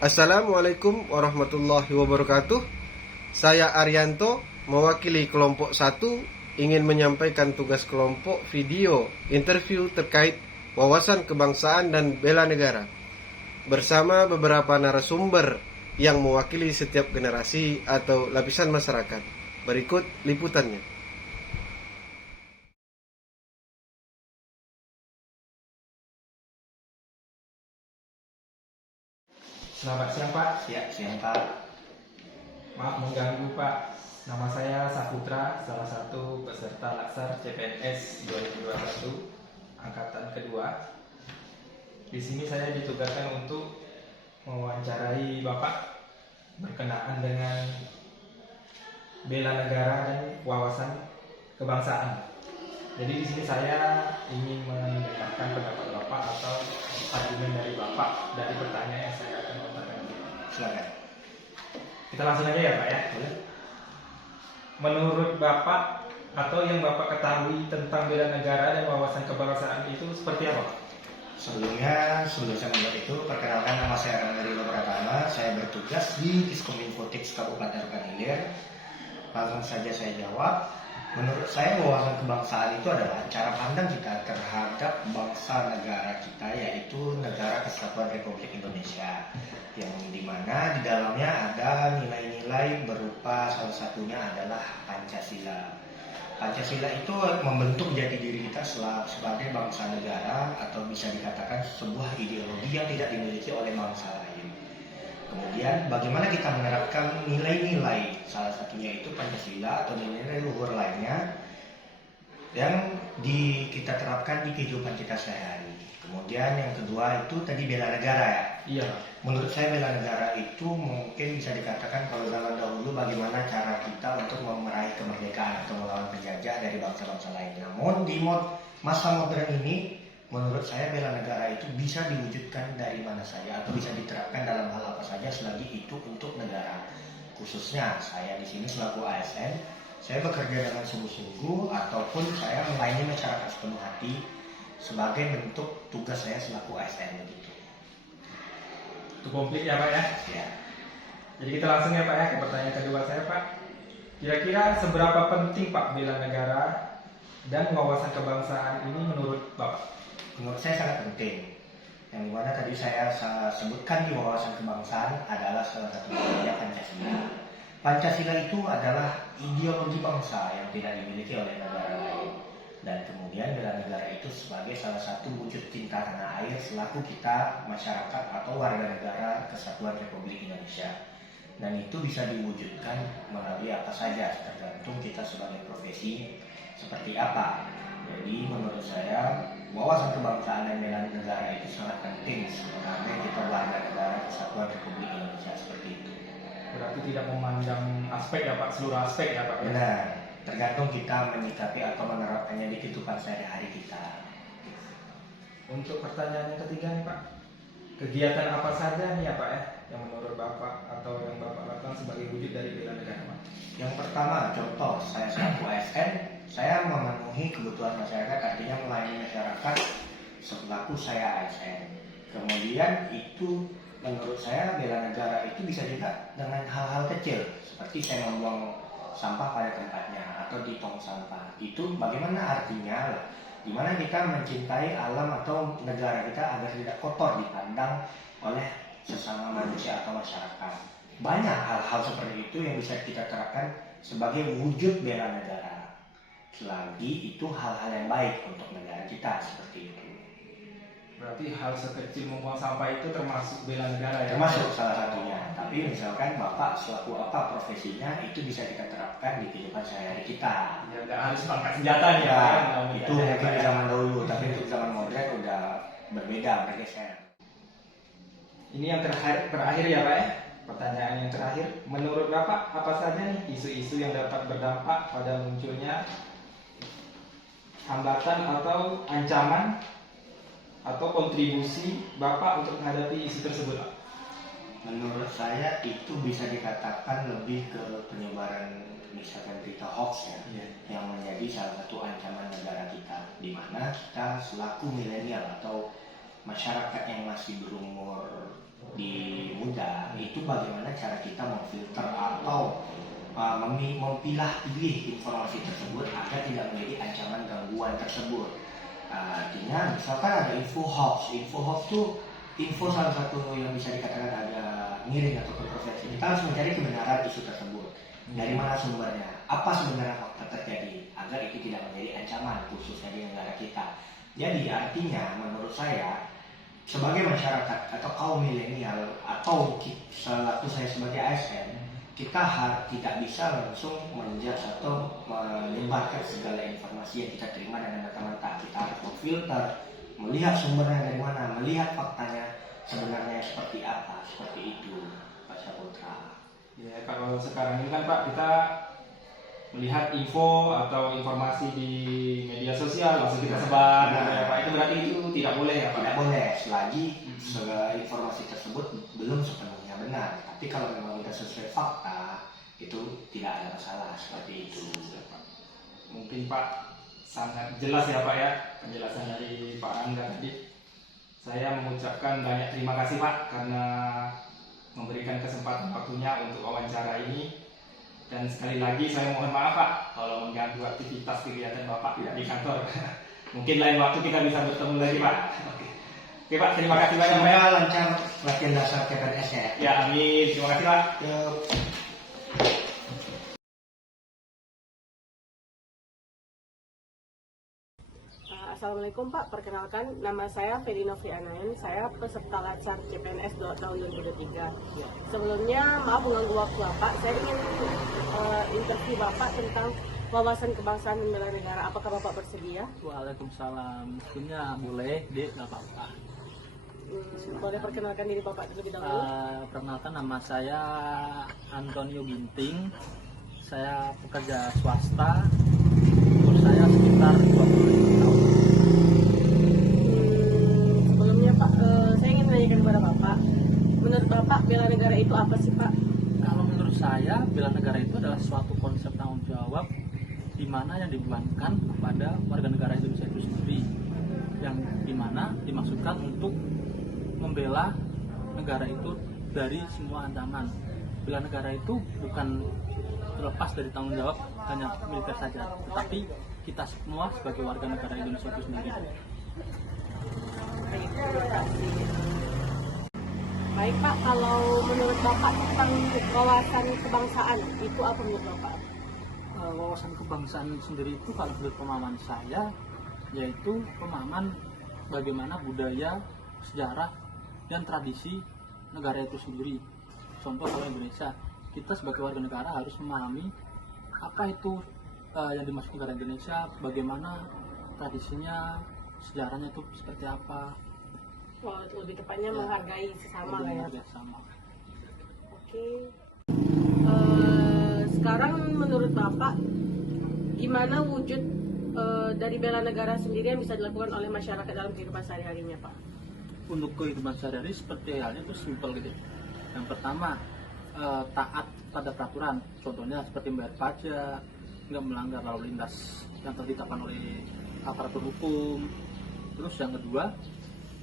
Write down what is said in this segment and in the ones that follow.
Assalamualaikum warahmatullahi wabarakatuh. Saya Arianto, mewakili kelompok 1, ingin menyampaikan tugas kelompok video interview terkait wawasan kebangsaan dan bela negara bersama beberapa narasumber yang mewakili setiap generasi atau lapisan masyarakat. Berikut liputannya. Selamat siang Pak. Ya, siang Pak. Maaf mengganggu Pak. Nama saya Saputra, salah satu peserta Laksar CPNS 2021 angkatan kedua. Di sini saya ditugaskan untuk mewawancarai Bapak berkenaan dengan bela negara dan wawasan kebangsaan. Jadi di sini saya ingin mendengarkan pendapat Bapak atau argumen dari Bapak dari pertanyaan yang saya akan lontarkan. Silakan. Kita langsung aja ya Pak ya. Boleh. Menurut Bapak atau yang Bapak ketahui tentang bela negara dan wawasan kebangsaan itu seperti apa? Sebelum saya membuat itu, perkenalkan nama saya Rangga Pratama. Saya bertugas di Diskominfotik Kabupaten Rokan Hilir. Langsung saja saya jawab. Menurut saya wawasan kebangsaan itu adalah cara pandang kita terhadap bangsa negara kita, yaitu Negara Kesatuan Republik Indonesia, yang dimana di dalamnya ada nilai-nilai berupa salah satunya adalah Pancasila. Pancasila itu membentuk jati diri kita sebagai bangsa negara, atau bisa dikatakan sebuah ideologi yang tidak dimiliki oleh bangsa lain. Kemudian bagaimana kita menerapkan nilai-nilai, salah satunya itu Pancasila atau nilai-nilai luhur lainnya yang kita terapkan di kehidupan kita sehari-hari. Kemudian yang kedua itu tadi bela negara ya. Iya. Menurut saya bela negara itu mungkin bisa dikatakan kalau zaman dahulu bagaimana cara kita untuk meraih kemerdekaan atau melawan penjajah dari bangsa-bangsa lain. Namun di masa modern ini, menurut saya bela negara itu bisa diwujudkan dari mana saja atau bisa diterapkan dalam hal apa saja selagi itu untuk negara. Khususnya saya di sini selaku ASN, saya bekerja dengan sungguh-sungguh ataupun saya melayani masyarakat sepenuh hati sebagai bentuk tugas saya selaku ASN begitu. Itu komplit ya Pak ya. Ya. Jadi kita langsung ya Pak ya ke pertanyaan kedua saya Pak. Kira-kira seberapa penting Pak bela negara dan wawasan kebangsaan ini menurut Bapak? Menurut saya sangat penting. Yang dimana tadi saya sebutkan di wawasan kebangsaan adalah salah satunya Pancasila. Pancasila itu adalah ideologi bangsa yang tidak dimiliki oleh negara lain. Dan kemudian bela negara itu sebagai salah satu wujud cinta tanah air selaku kita masyarakat atau warga negara Kesatuan Republik Indonesia. Dan itu bisa diwujudkan melalui apa saja, tergantung kita sebagai profesi seperti apa. Jadi menurut saya wawasan kebangsaan dan bela negara itu sangat penting sebenarnya kita warga negara Kesatuan Republik Indonesia seperti itu. Berarti tidak memandang aspek ya Pak, seluruh aspek ya Pak. Benar, tergantung kita menyikapi atau menerapkannya di kehidupan sehari-hari kita. Untuk pertanyaan yang ketiga nih Pak, kegiatan apa saja nih ya Pak ya yang menurut Bapak atau yang Bapak lakukan sebagai wujud dari bela negara Pak? Yang pertama, contoh saya selaku ASN, saya memenuhi kebutuhan masyarakat, artinya melayani masyarakat selaku saya ASN. Kemudian itu menurut saya bela negara itu bisa juga dengan hal-hal kecil, seperti saya membuang sampah pada tempatnya atau di tong sampah. Itu bagaimana artinya? Dimana kita mencintai alam atau negara kita agar tidak kotor dipandang oleh sesama manusia atau masyarakat. Banyak hal-hal seperti itu yang bisa kita terapkan sebagai wujud bela negara. Selagi itu hal-hal yang baik untuk negara kita seperti itu. Berarti hal sekecil membuang sampah itu termasuk bela negara ya? Termasuk salah satunya. Tapi misalkan Bapak selaku apa profesinya itu bisa kita terapkan di kehidupan sehari-hari kita. Ya nggak harus angkat senjata nih ya. Itu mungkin di zaman dahulu, tapi untuk zaman modern udah berbeda, bergeser. Ini yang terakhir ya Pak ya. Pertanyaan yang terakhir, menurut Bapak apa saja nih isu-isu yang dapat berdampak pada munculnya hambatan atau ancaman atau kontribusi Bapak untuk menghadapi isu tersebut? Menurut saya itu bisa dikatakan lebih ke penyebaran misalkan berita hoax ya, yang menjadi salah satu ancaman negara kita, di mana kita selaku milenial atau masyarakat yang masih berumur muda, itu bagaimana cara kita memfilter atau memilah-pilih informasi tersebut agar tidak menjadi ancaman gangguan tersebut. Artinya misalkan ada info hoax itu info salah satu yang bisa dikatakan agak miring atau kontroversi. Kita harus mencari kebenaran isu tersebut. Dari mana sumbernya? Apa sebenarnya fakta terjadi? Agar itu tidak menjadi ancaman khususnya di negara kita. Jadi artinya menurut saya sebagai masyarakat atau kaum milenial atau selaku saya sebagai ASN, kita tidak bisa langsung menjudge atau menyebarkan segala informasi yang kita terima dengan mata-mata. Kita harus memfilter, melihat sumbernya dari mana, melihat faktanya sebenarnya seperti apa, seperti itu, Pak Saputra. Ya, kalau sekarang ini kan Pak, kita melihat info atau informasi di media sosial langsung kita sebar, ya Pak. Itu berarti itu tidak boleh ya Pak? Tidak boleh, selagi segala informasi tersebut belum sepenuhnya benar. Tapi kalau memang sudah sesuai fakta, itu tidak ada masalah seperti itu. Mungkin Pak sangat jelas ya Pak ya penjelasan dari Pak Angga tadi. Saya mengucapkan banyak terima kasih Pak karena memberikan kesempatan waktunya untuk wawancara ini. Dan sekali lagi saya mohon maaf Pak kalau mengganggu aktivitas kegiatan Bapak di kantor. Mungkin lain waktu kita bisa bertemu lagi Pak. Oke Pak, terima kasih banyak Pak. Semoga lancar latihan dasar CPNS ya. Ya amin, terima kasih Pak. Yuk. Assalamualaikum Pak, perkenalkan nama saya Fedi Novrianayan, saya peserta latsar CPNS tahun 2023. Sebelumnya maaf mengganggu waktu Bapak, saya ingin interview Bapak tentang wawasan kebangsaan dan bela negara. Apakah Bapak bersedia? Waalaikumsalam. Mestinya boleh, Dek, nggak apa-apa. Boleh perkenalkan diri Bapak terlebih dahulu? Perkenalkan, nama saya Antonio Ginting. Saya pekerja swasta. Umur saya sekitar 25 tahun. Sebelumnya Pak, saya ingin menanyakan kepada Bapak, menurut Bapak bela negara itu apa sih Pak? Kalau menurut saya, bela negara itu adalah suatu konsep tanggung jawab di mana yang dibebankan kepada warga negara Indonesia itu sendiri, yang dimana dimaksudkan untuk membela negara itu dari semua ancaman. Bela negara itu bukan terlepas dari tanggung jawab hanya militer saja, tetapi kita semua sebagai warga negara Indonesia itu sendiri. Baik Pak, kalau menurut Bapak tentang wawasan kebangsaan itu apa menurut Bapak? Wawasan kebangsaan sendiri itu kalau menurut pemahaman saya yaitu pemahaman bagaimana budaya, sejarah, dan tradisi negara itu sendiri. Contoh kalau Indonesia, kita sebagai warga negara harus memahami apa itu yang dimaksud negara Indonesia, bagaimana tradisinya, sejarahnya itu seperti apa. Lebih tepatnya menghargai sesama ya. Sama. Oke. Sekarang menurut Bapak, gimana wujud dari bela negara sendiri yang bisa dilakukan oleh masyarakat dalam kehidupan sehari-harinya Pak? Untuk kehidupan sehari-hari seperti halnya itu simpel gitu. Yang pertama, taat pada peraturan, contohnya seperti membayar pajak, nggak melanggar lalu lintas yang ditetapkan oleh aparatur hukum. Terus yang kedua,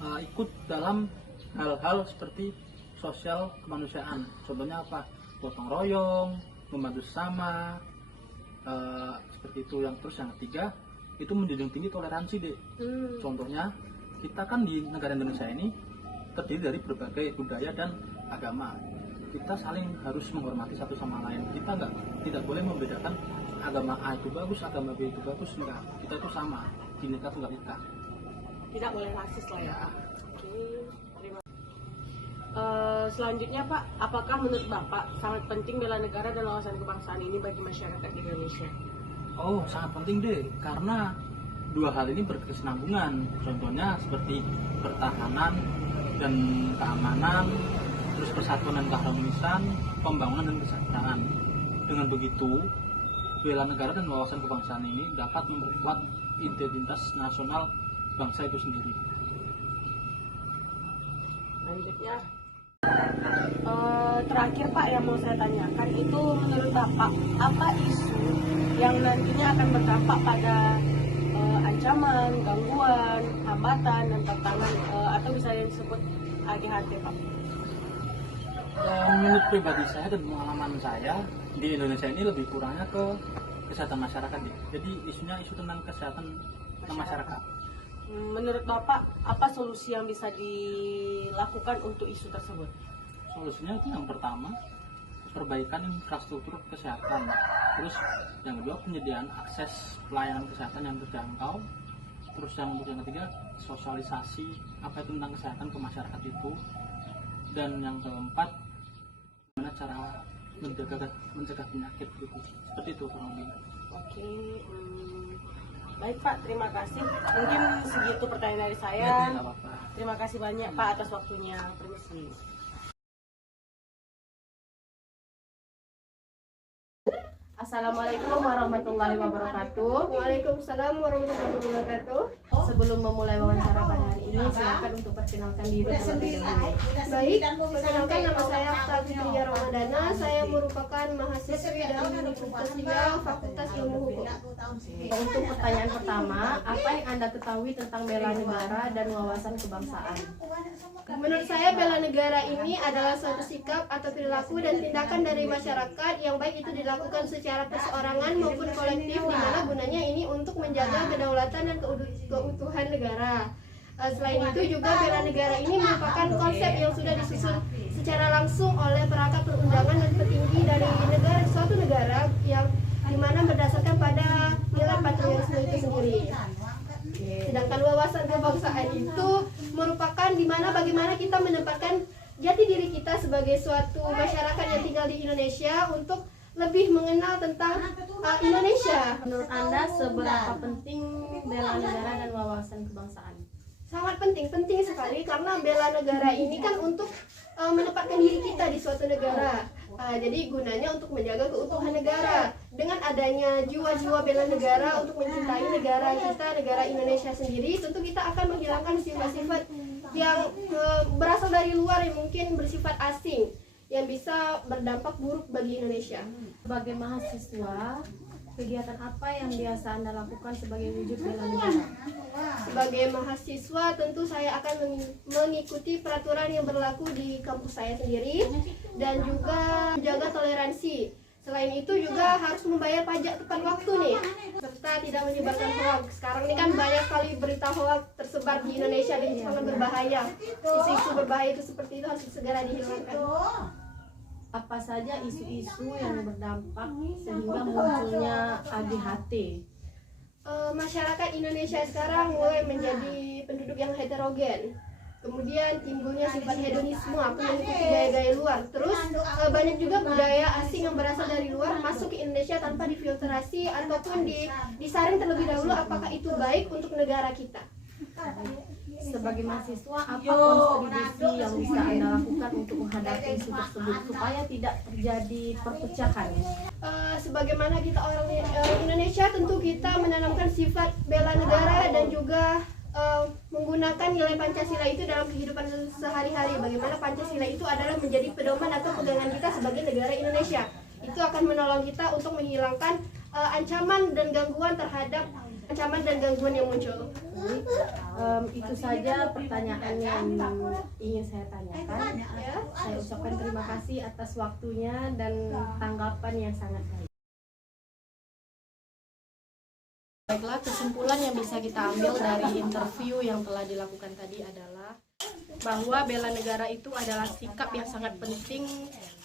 ikut dalam hal-hal seperti sosial kemanusiaan, contohnya apa? Gotong royong, membantu sesama, seperti itu. Yang terus yang ketiga, itu menjunjung tinggi toleransi deh. Contohnya, kita kan di negara Indonesia ini terdiri dari berbagai budaya dan agama. Kita saling harus menghormati satu sama lain. Kita tidak boleh membedakan agama A itu bagus, agama B itu bagus, enggak. Kita itu sama, Bhinneka Tunggal Ika. Tidak boleh rasis lah ya. Oke, terima kasih. Selanjutnya Pak, apakah menurut Bapak sangat penting bela negara dan wawasan kebangsaan ini bagi masyarakat Indonesia? Oh, sangat penting deh, karena dua hal ini berkesinambungan. Contohnya seperti pertahanan dan keamanan, terus persatuan dan keharmonisan, pembangunan dan kesejahteraan. Dengan begitu, bela negara dan wawasan kebangsaan ini dapat memperkuat identitas nasional bangsa itu sendiri. Selanjutnya, terakhir Pak yang mau saya tanyakan itu menurut Bapak apa isu yang nantinya akan berdampak pada ancaman, gangguan, hambatan dan tantangan atau bisa disebut AGHT Pak? Menurut pribadi saya dan pengalaman saya di Indonesia ini lebih kurangnya ke kesehatan masyarakat nih. Jadi isunya isu tentang kesehatan masyarakat. Menurut Bapak, apa solusi yang bisa dilakukan untuk isu tersebut? Solusinya itu yang pertama, perbaikan infrastruktur kesehatan. Terus yang kedua, penyediaan akses pelayanan kesehatan yang terjangkau. Terus untuk yang ketiga, sosialisasi apa itu tentang kesehatan ke masyarakat itu. Dan yang keempat, gimana cara mencegah penyakit gitu. Seperti itu kurang lebih. Oke, baik Pak, terima kasih. Mungkin segitu pertanyaan dari saya. Ya, tidak apa-apa. Terima kasih banyak Pak atas waktunya. Permisi. Assalamualaikum warahmatullahi wabarakatuh. Waalaikumsalam warahmatullahi wabarakatuh. Sebelum memulai wawancara pada hari ini, silakan untuk perkenalkan diri terlebih dahulu. Baik, perkenalkan nama saya Akta Fitria Ramadana. Saya merupakan mahasiswi dari Universitas Riau, Fakultas Ilmu Hukum. Untuk pertanyaan pertama, apa yang Anda ketahui tentang bela negara dan wawasan kebangsaan? Menurut saya bela negara ini adalah suatu sikap atau perilaku dan tindakan dari masyarakat yang baik itu dilakukan secara perseorangan maupun kolektif, di mana gunanya ini untuk menjaga kedaulatan dan keutuhan negara. Selain itu juga bela negara ini merupakan konsep yang sudah disusun secara langsung oleh perangkat perundangan dan petinggi dari suatu negara yang dimana berdasarkan pada nilai patriotisme itu sendiri. Sedangkan wawasan kebangsaan itu merupakan dimana bagaimana kita menempatkan jati diri kita sebagai suatu masyarakat yang tinggal di Indonesia untuk lebih mengenal tentang Indonesia. Menurut Anda, seberapa penting bela negara dan wawasan kebangsaan? Sangat penting sekali, karena bela negara ini kan untuk menempatkan diri kita di suatu negara. Jadi gunanya untuk menjaga keutuhan negara. Dengan adanya jiwa-jiwa bela negara untuk mencintai negara kita, negara Indonesia sendiri, tentu kita akan menghilangkan sifat-sifat yang berasal dari luar yang mungkin bersifat asing, yang bisa berdampak buruk bagi Indonesia. Sebagai mahasiswa, kegiatan apa yang biasa Anda lakukan sebagai wujud bela negara? Sebagai mahasiswa, tentu saya akan mengikuti peraturan yang berlaku di kampus saya sendiri dan juga menjaga toleransi. Selain itu juga harus membayar pajak tepat waktu nih, serta tidak menyebarkan hoax. Sekarang ini kan banyak sekali berita hoax tersebar di Indonesia dan sangat berbahaya. Isu-isu berbahaya itu seperti itu harus segera dihilangkan. Apa saja isu-isu yang berdampak sehingga munculnya ADHD? Masyarakat Indonesia sekarang mulai menjadi penduduk yang heterogen. Kemudian timbulnya sifat hedonisme, aku mengikuti gaya-gaya luar. Terus banyak juga budaya asing yang berasal dari luar masuk ke Indonesia tanpa difiltrasi ataupun disaring terlebih dahulu apakah itu baik untuk negara kita. Sebagai mahasiswa, apa kontribusi yang bisa Anda lakukan untuk menghadapi isu tersebut supaya tidak terjadi perpecahan? Sebagaimana kita orang Indonesia, tentu kita menanamkan sifat bela negara dan juga menggunakan nilai Pancasila itu dalam kehidupan sehari-hari. Bagaimana Pancasila itu adalah menjadi pedoman atau pegangan kita sebagai negara Indonesia. Itu akan menolong kita untuk menghilangkan ancaman dan gangguan terhadap ancaman dan gangguan yang muncul. Itu saja pertanyaan yang ingin saya tanyakan. Ya. Saya ucapkan terima kasih atas waktunya dan tanggapan yang sangat baik. Baiklah, kesimpulan yang bisa kita ambil dari interview yang telah dilakukan tadi adalah bahwa bela negara itu adalah sikap yang sangat penting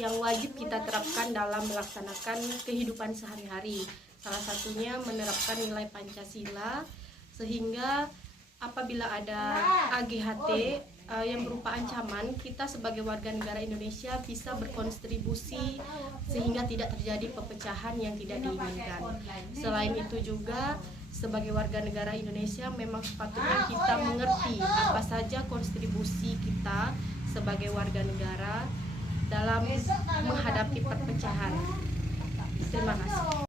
yang wajib kita terapkan dalam melaksanakan kehidupan sehari-hari. Salah satunya menerapkan nilai Pancasila, sehingga apabila ada AGHT yang berupa ancaman, kita sebagai warga negara Indonesia bisa berkontribusi sehingga tidak terjadi perpecahan yang tidak diinginkan. Selain itu juga sebagai warga negara Indonesia memang sepatutnya kita mengerti apa saja kontribusi kita sebagai warga negara dalam menghadapi perpecahan. Terima kasih.